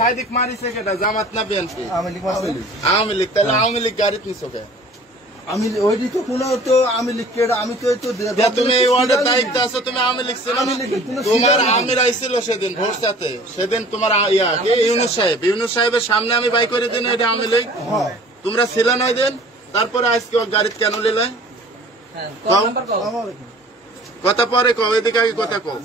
সাইদিক মারিছে কেটা জামাত না বিএনপি? আওয়ামী লীগ। তাহলে আওয়ামী লীগ গাড়ি নিছো কে? আমি ওইটি তো কোনো তো আমি লীগ আমি তো তুমি এই ওয়ার্ডের দায়িত্ব আছো, তুমি আওয়ামী লীগ ছিল না? তোমার আমির আইছিল সেদিন ভোরসাতে, সেদিন তোমার ইউনুস সাহেবের সামনে আমি বাই করে দিন এটা আওয়ামী লীগ। তোমরা ছিল না ওই দিন? তারপরে আজকে গাড়ি কেন নিলে? কথা পরে কও, এদিকে আগে কথা কও।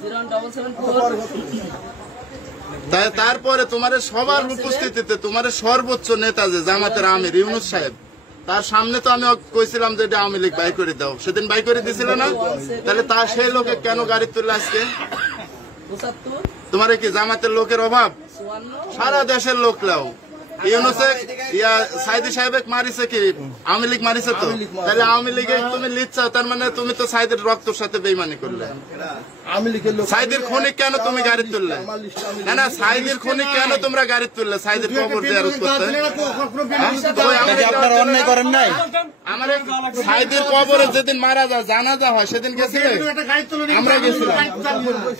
তারপরে তোমার সবার উপস্থিতিতে তোমার সর্বোচ্চ নেতা যে জামাতের আমির ইউনুস সাহেব, তার সামনে তো আমি কইছিলাম যে এটা আওয়ামী লীগ বাই করে দাও, সেদিন বাই করে দিছিল না? তাহলে তার সেই লোকে কেন গাড়ি তুললে আজকে? তোমার কি জামাতের লোকের অভাব? সারা দেশের লোক লাও সাইদি সাহেব মারিছে কি আওয়ামী লীগ মারিছে তো? তাহলে আওয়ামী লীগে তুমি লিখছ, তার মানে তুমি তো সাইদের রক্তের সাথে বেইমানি করলে। সাইদের খনিক কেন তুমি গাড়ি তুললে? না না, সাইদের খনিক কেন তোমরা গাড়ি তুললে? সাইদের কবর জিয়ারত করতে আপনারা অন্যায় করেন নাই? আমার সাইদের কবরে যেদিন মারা যায় জানাজা হয় সেদিন গেছিলে? আমরা গেছিলাম।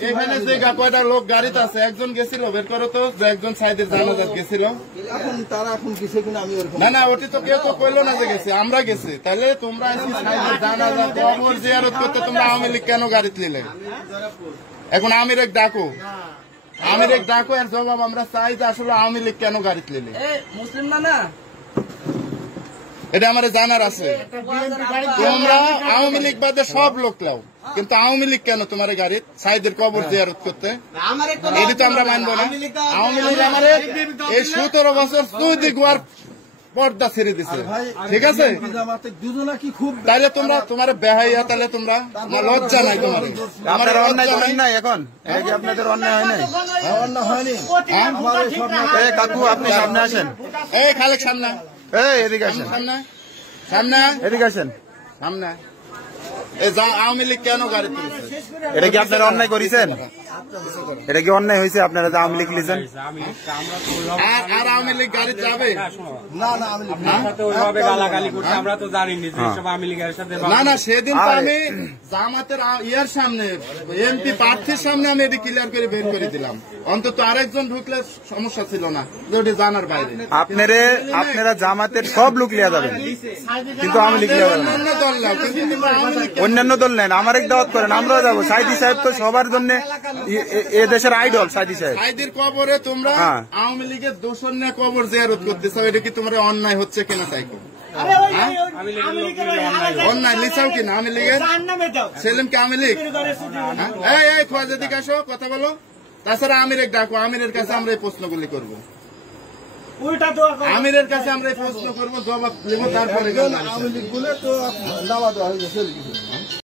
এখানে যে কয়টা লোক গাড়িতে আছে, একজন গেছিল, বের করো তো যে একজন সাইদের জানাজা গেছিল। না না, ওটি তো কেউ তো কইলো না যে গেছে, আমরা গেছি। তাহলে তোমরা জানাজা কবর জিয়ারত করতে তোমরা আওয়ামী লীগ কেন গাড়ি নিলে? এখন আমির এক ডাকো, আমির এক ডাকো, এর জবাব আমরা চাই যে আসলে আওয়ামী লীগ কেন গাড়ি নিলে? মুসলিম না না, এটা আমার জানার আছে। তোমরা আওয়ামী লীগ বাদে সব লোক লাও, কিন্তু আওয়ামী লীগ কেন তোমার গাড়ি সাইদের কবর জিয়ারত করতে? এটি তো আমরা মানবো না। আওয়ামী লীগ আমার এই 17 বছর সৌদি গোয়ার পর্দা ছেড়ে দিছে, ঠিক আছে? তাহলে তোমরা তোমার বেহাইয়া, তাহলে তোমরা লজ্জা নাই তোমার? আপনারা অন্যায় করেন নাই? এখন আপনাদের অন্যায় হয় নাই? অন্যায় হয়নি। কাকু আপনি সামনে আসেন। এই খালেক সামনে, এদিকে আসেন, সামনে এদিকে আসেন, সামনে। আওয়ামী লীগ কেন গাড়ি তুলছে? এটা কি আপনারা অন্যায় করেছেন? এটা কি অন্যায় হয়েছে আপনারা যে আওয়ামী লীগ লিখেছেন? আর আওয়ামী লীগ গাড়ি যাবে না? না না, সেদিন তো আমি জামাতের ইয়ার সামনে এমপি প্রার্থীর সামনে আমি এটি ক্লিয়ার করে বের করে দিলাম। অন্তত আরেকজন ঢুকলে সমস্যা ছিল না, যে জানার বাইরে। আপনারা জামাতের সব লোক লিয়া যাবেন, কিন্তু আওয়ামী লীগ লিয়া যাবেন। অন্যান্য দল নেন, আমার এক দাওয়াত করেন, আমরাও যাবো। সাইদি সাহেব তো সবার জন্য এ দেশের আইডল। সাইদি সাহেব, সাইদির কবরে তোমরা আওয়ামী লীগের দোষর নিয়ে কবর জিয়ারত করতেছ, এটা কি তোমার অন্যায় হচ্ছে কিনা? চাইকো অন্যায় লিচাও কিনা? আওয়ামী লীগের সেলিম কি আওয়ামী লীগ? এই খোয়াজ এদিকে আসো, কথা বলো। তাছাড়া আমির এক ডাকো, আমিরের কাছে আমরা এই প্রশ্নগুলি করবো, আমিরের কাছে আমরা এই প্রশ্ন করবো, জবাব নেবো, তারপরে আওয়ামী লীগ বলে তো